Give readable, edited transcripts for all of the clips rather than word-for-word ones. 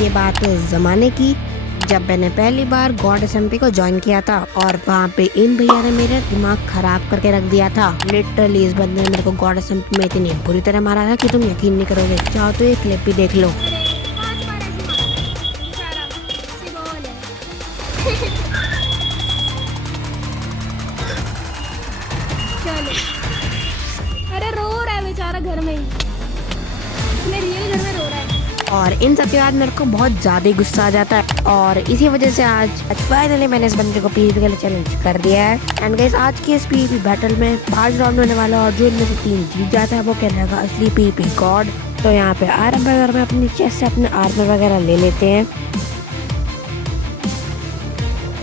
ये बात है उस जमाने की जब मैंने पहली बार गॉड SMP को ज्वाइन किया था और वहाँ पे इन भैया ने मेरा दिमाग खराब करके रख दिया था। लिटरली इस बंदे ने मेरे को गॉड SMP में इतनी बुरी तरह मारा था कि तुम यकीन नहीं करोगे। चाहो तो ये क्लिप भी देख लो। चलो। अरे रो रहा है बेचारा घर में ही, अपने रियल घर में रो रहा है। और इन सब के बाद मेरे को बहुत ज़्यादा गुस्सा आ जाता है और इसी वजह से आज फाइनली मैंने इस बंदे को PvP के लिए चैलेंज कर दिया है। एंड गाइस आज की इस PvP बैटल में 5 राउंड होने वाला है और जो इनमें से 3 जीत जाता है वो कहलाएगा असली PvP गॉड। तो यहाँ पे आर्मर वगैरह में अपनी चेस्ट से अपने आर्मर वगैरह ले लेते हैं।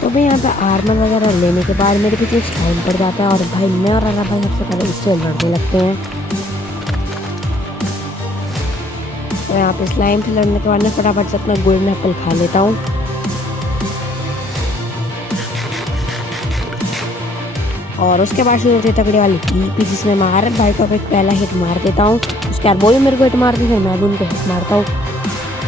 तो भाई यहाँ पे आर्मर वगैरह लेने के बाद मेरे पीछे स्लाइम पड़ जाता है और भाई मैं और अरा भाई सबसे पहले इससे लड़ने लगते हैं। तो यहाँ पे स्लाइम से लड़ने के बाद मैं फटाफट से अपना गोल्डन एप्पल खा लेता हूँ। और उसके बाद शुरू होती है तगड़ी वाली PvP जिसमें मैं आरब भाई को एक पहला हिट मार देता हूँ। उसके बाद वो भी मेरे को हिट मारती फिर मैं भी उनको हिट मारता हूँ।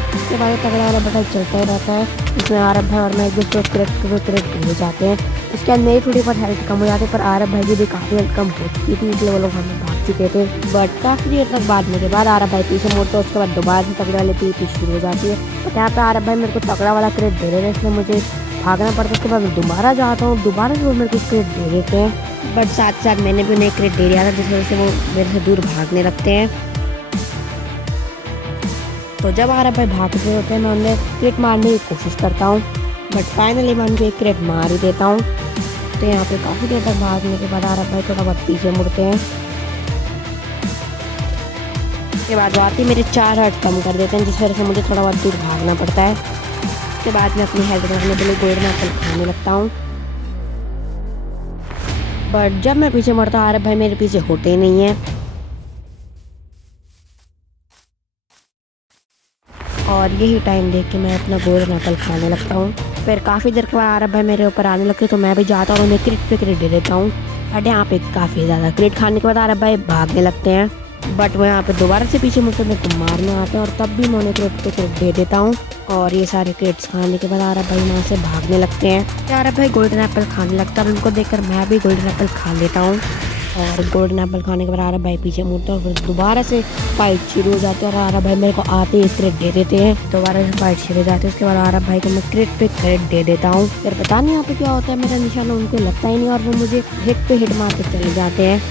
उसके बाद तगड़ा वाला बैटल चलता ही रहता है इसमें आरब भाई और मैं एक दूसरे को क्रेट हो जाते हैं। इसके बाद मेरी थोड़ी बहुत हेल्थ कम हो जाती है पर आरब भाई की भी काफ़ी हेल्थ कम हो चुकी थी इसलिए वो लोग हमें भाग चुके थे। बट काफ़ी देर तक भागने के बाद आरब भाई पीछे मोड़ते हैं। उसके बाद दोबारा से तगड़े वाले PvP शुरू हो जाती है। बट यहाँ पे आरब भाई मेरे को तगड़ा वाला क्रेट दे रहे हैं इसलिए मुझे भागना पड़ता है। उसके बाद मैं दोबारा जाता हूँ, दोबारा से वो मेरे को क्रेट दे देते हैं। बट साथ साथ मैंने भी उन्हें क्रेट दे दिया था जिस वजह से वो मेरे से दूर भागने लगते हैं। तो जब आरब भाई भागते होते हैं मैं उन्हें क्रेट मारने की कोशिश करता हूँ बट फाइनली मैं उनको एक क्रेट मार ही देता हूँ। तो यहाँ पे काफ़ी देर तक भागने के बाद आरब भाई थोड़ा बहुत पीछे मुड़ते हैं। उसके बाद वो आते मेरे 4 हर्ट कम कर देते हैं जिस वजह से मुझे थोड़ा बहुत दूर भागना पड़ता है। उसके बाद मैं अपनी हेल्थ बढ़ाने के लिए गोल्डन एप्पल खाने लगता हूँ। बट जब मैं पीछे मुड़ता हूँ आरब भाई मेरे पीछे होते ही नहीं है और यही टाइम देख के मैं अपना गोल्डन एप्पल खाने लगता हूँ। फिर काफ़ी देर के बाद आरब भाई मेरे ऊपर आने लगते तो मैं भी जाता हूँ और उन्हें क्रिट पे क्रिट दे देता हूँ। बट यहाँ पे काफ़ी ज़्यादा क्रिट खाने के बाद आरब भाई भागने लगते हैं। बट मैं यहाँ पे दोबारा से पीछे मुझसे मेरे को मारने आते हैं और तब भी मैं उन्हें क्रिट पे क्रिट दे देता हूँ। और ये सारे क्रिट्स खाने के बाद आरब भाई वहाँ से भागने लगते हैं। आरब भाई गोल्डन एप्पल खाने लगता है और उनको देखकर मैं भी गोल्डन एप्पल खा लेता हूँ। और गोल्डन एप्पल खाने के बाद आरब भाई पीछे मुड़ते हैं और फिर दोबारा से फाइट शुरू हो जाती है और आरब भाई मेरे को आते ही क्रेट दे देते हैं। दोबारा से फाइट शुरू हो जाती है। उसके बाद आरब भाई को मैं क्रेट पे क्रेट दे देता हूँ। फिर पता नहीं यहाँ पे क्या होता है मेरा निशाना उनको लगता ही नहीं और वो मुझे हिट पे हिट मार के चले जाते हैं।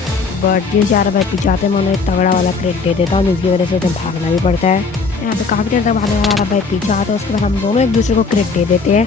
बट जैसे आरब भाई पीछे आते हैं मैं उन्हें तगड़ा वाला क्रेट दे देता हूँ जिसकी वजह से उन्हें भागना भी पड़ता है। यहाँ पे काफ़ी देर तक भागने वाला आरब भाई पीछे आता है। उसके बाद हम दोनों एक दूसरे को क्रेट दे देते हैं।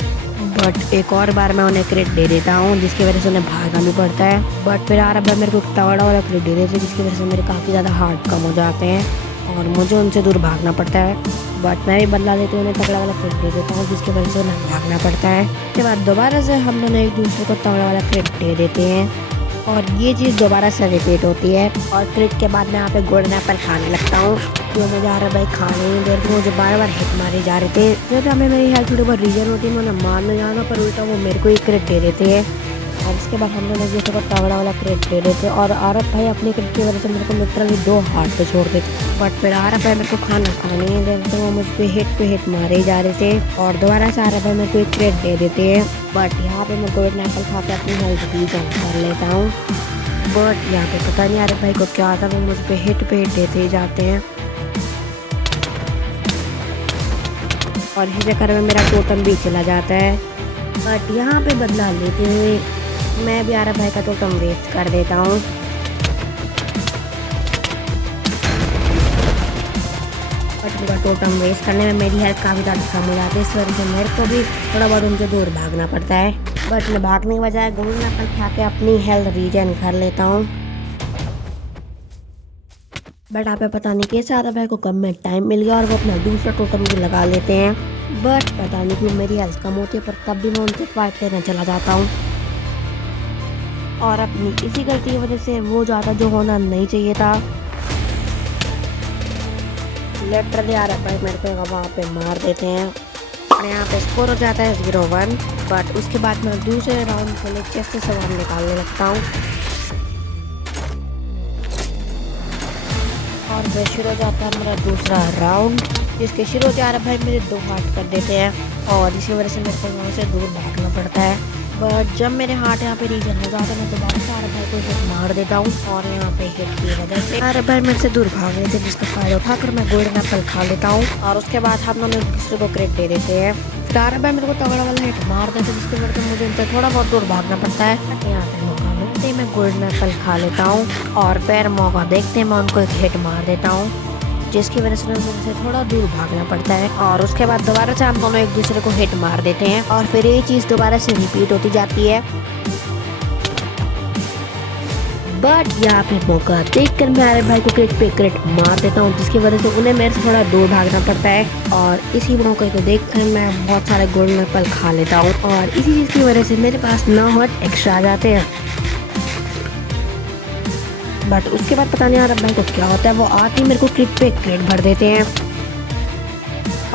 बट एक और बार मैं उन्हें क्रेट दे देता हूँ जिसकी वजह से उन्हें भागना भी पड़ता है। बट फिर आरब भाई मेरे को तगड़ा वाला क्रेट दे देते हैं जिसकी वजह से मेरे काफ़ी ज़्यादा हार्ट कम हो जाते हैं और मुझे उनसे दूर भागना पड़ता है। बट मैं भी बदला देते हुए उन्हें तगड़ा वाला क्रेट दे देता हूँ जिसकी वजह से उन्हें भागना पड़ता है। उसके बाद दोबारा से हम दोनों एक दूसरे को तगड़ा वाला क्रेट दे देते हैं और ये चीज़ दोबारा से रिपीट होती है। और क्रेट के बाद मैं यहाँ पे गोल्डन एप्पल खाने लगता हूँ जो मुझे आरब भाई खाने नहीं दे रहे थे। मुझे बार बार हिट मारे जा रहे थे। जब हमें मेरी हेल्थ थोड़ी बहुत रीजन होती है मैं उन्हें मारने जाना पर उल्टा वो मेरे को ही क्रेट दे देते हैं। और उसके बाद हम लोग एक दूसरे को तगड़ा वाला क्रेट दे देते हैं और आरब भाई अपने क्रेट की वजह से मेरे को लिटरली 2 हार्ट पे छोड़ देते। बट फिर आरब भाई मेरे को खाना खाने नहीं दे रहे थे। वो मुझ पे हिट मारे ही जा रहे थे और दोबारा से आरब भाई मेरे को एक क्रेट दे देते हैं। बट यहाँ पे मैं गोल्डन एप्पल खा के अपनी हेल्थ रीजन कर लेता हूँ। बट यहाँ पे पता नहीं आरब भाई को क्या आता है वो मुझ पे हिट देते ही जाते हैं और इसी चक्कर में मेरा टोटम भी चला जाता है। बट यहाँ पे बदला लेते हुए मैं भी आरब भाई का टोटम वेस्ट कर देता हूँ। बट उनका टोटम वेस्ट करने में मेरी हेल्थ काफ़ी ज़्यादा कम हो जाती है इस वजह से मेरे को भी थोड़ा बहुत उनसे दूर भागना पड़ता है। बट मैं भागने के बजाय गोल्डन एप्पल खा के अपनी हेल्थ रीजन कर लेता हूँ। बट आप पता नहीं कैसे आरब भाई को कम में टाइम मिल गया और वो अपना दूसरा टोटम भी लगा लेते हैं। बट पता नहीं क्यों मेरी हेल्थ कम होती है पर तब भी मैं उनसे फाइट लेना चला जाता हूँ और अपनी इसी गलती की वजह से वो ज़्यादा जो होना नहीं चाहिए था लिटरली आरब भाई मेरे को वहाँ पे मार देते हैं और यहाँ पे स्कोर हो जाता है 0-1। बट उसके बाद मैं दूसरे राउंड के लिए चेस्ट से सामान निकालने लगता हूँ और फिर शुरू हो जाता है मेरा दूसरा राउंड। जिसके शुरू होते आरब भाई मेरे 2 हार्ट कर देते हैं और इसी वजह से मेरे को वहाँ से दूर भागना पड़ता है। बट जब मेरे हार्ट यहाँ पे रीजन हो जाता है मैं दोबारा से आरब भाई को हिट मार देता हूँ और यहाँ पे हिट की वजह से आरब भाई मेरे से दूर भाग रहे थे, जिसका फायदा उठाकर मैं गोल्डन एप्पल खा लेता हूँ और उसके बाद हम दोनों एक दूसरे को क्रेट दे देते हैं। फिर आरब भाई मेरे को तगड़ा वाला हिट मार देते, जिसकी वजह से मुझे उनसे थोड़ा बहुत दूर भागना पड़ता है। यहाँ पे मौका मिलते ही मैं गोल्डन एप्पल खा लेता हूँ और फिर मौका देखते मैं उनको एक हिट मार देता हूँ, जिसकी वजह से मुझे थोड़ा दूर भागना पड़ता है और उसके बाद दोबारा से हम दोनों एक दूसरे को हिट मार देते हैं और फिर ये चीज़ दोबारा से रिपीट होती जाती है। बट यहाँ पे मौका देखकर मैं आरब भाई को क्रिट पे क्रिट मार देता हूँ, जिसकी वजह से उन्हें मेरे से थोड़ा दूर भागना पड़ता है और इसी मौके को देखकर मैं बहुत सारे गोल्डन एप्पल खा लेता हूँ और इसी चीज़ की वजह से मेरे पास 9 हार्ट एक्स्ट्रा आ जाते हैं। बट उसके बाद पता नहीं आरब भाई को क्या होता है, वो आते ही मेरे को क्रिट पे क्रिट भर देते हैं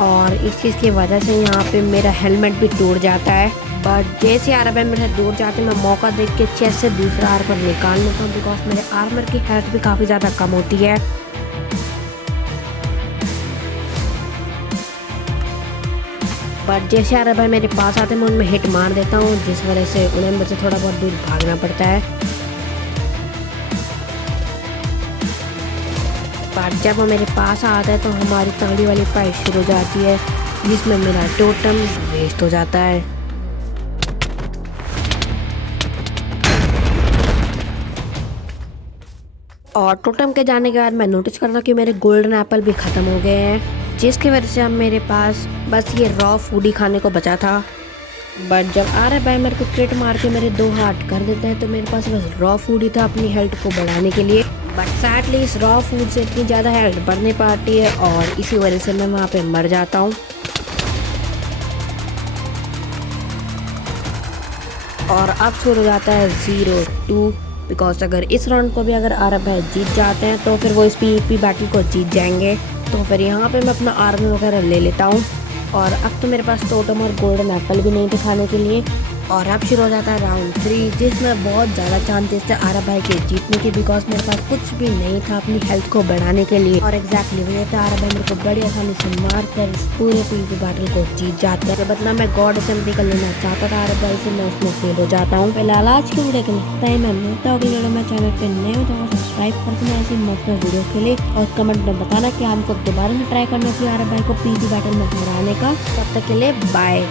और इस चीज़ की वजह से यहाँ पे मेरा हेलमेट भी टूट जाता है। बट जैसे आरब भाई मेरे से दूर जाते मैं मौका देख के चेस्ट से दूसरा आर्मर निकाल लेता हूँ, बिकॉज मेरे आर्मर की हेल्थ भी काफ़ी ज़्यादा कम होती है। बट जैसे आरब भाई मेरे पास आते मैं उनमें हिट मार देता हूँ, जिस वजह से उन्हें मेरे से थोड़ा बहुत दूर भागना पड़ता है। पर जब वो मेरे पास आता है तो हमारी तगड़ी वाली फाइट शुरू हो जाती है, जिसमें मेरा टोटम वेस्ट हो जाता है। और टोटम के जाने के बाद मैं नोटिस करता हूँ कि मेरे गोल्डन एप्पल भी ख़त्म हो गए हैं, जिसकी वजह से अब मेरे पास बस ये रॉ फूड ही खाने को बचा था। बट जब आरब भाई मेरे को क्रिट मार के मेरे 2 हार्ट कर देते हैं तो मेरे पास बस रॉ फूड ही था अपनी हेल्थ को बढ़ाने के लिए। बट सैडली इस रॉ फूड से इतनी ज़्यादा हेल्थ बढ़ नहीं पाती है और इसी वजह से मैं वहाँ पे मर जाता हूँ। और अब शुरू हो जाता है 0-2, बिकॉज अगर इस राउंड को भी अगर आरब भाई जीत जाते हैं तो फिर वो इस PvP बैटल को जीत जाएंगे। तो फिर यहाँ पे मैं अपना आर्मर वगैरह ले लेता हूँ और अब तो मेरे पास टोटम और गोल्डन एप्पल भी नहीं थे खाने के लिए। और अब शुरू हो जाता है राउंड 3, जिसमें बहुत ज़्यादा चांसेस थे आरब भाई के जीतने के, बिकॉज मेरे पास कुछ भी नहीं था अपनी हेल्थ को बढ़ाने के लिए। और एग्जैक्टली वजह से आरब भाई मेरे को बड़ी आसानी से मार कर इस पूरे PvP बैटल को जीत जाते हैं। बदला मैं गॉड असेंबली कर लेना चाहता था आरब भाई से, मैं उसमें फेल हो जाता हूँ। फिलहाल आज की वीडियो के लिए मैं मिलता हूँ वीडियो में। चैनल पर नए हो तो सब्सक्राइब करते हैं ऐसी मस्त वीडियो के लिए और कमेंट में बताना कि आपको दोबारा में ट्राई करना चाहिए आरब भाई को PvP बैटल में हराने का। तब तक के लिए बाय।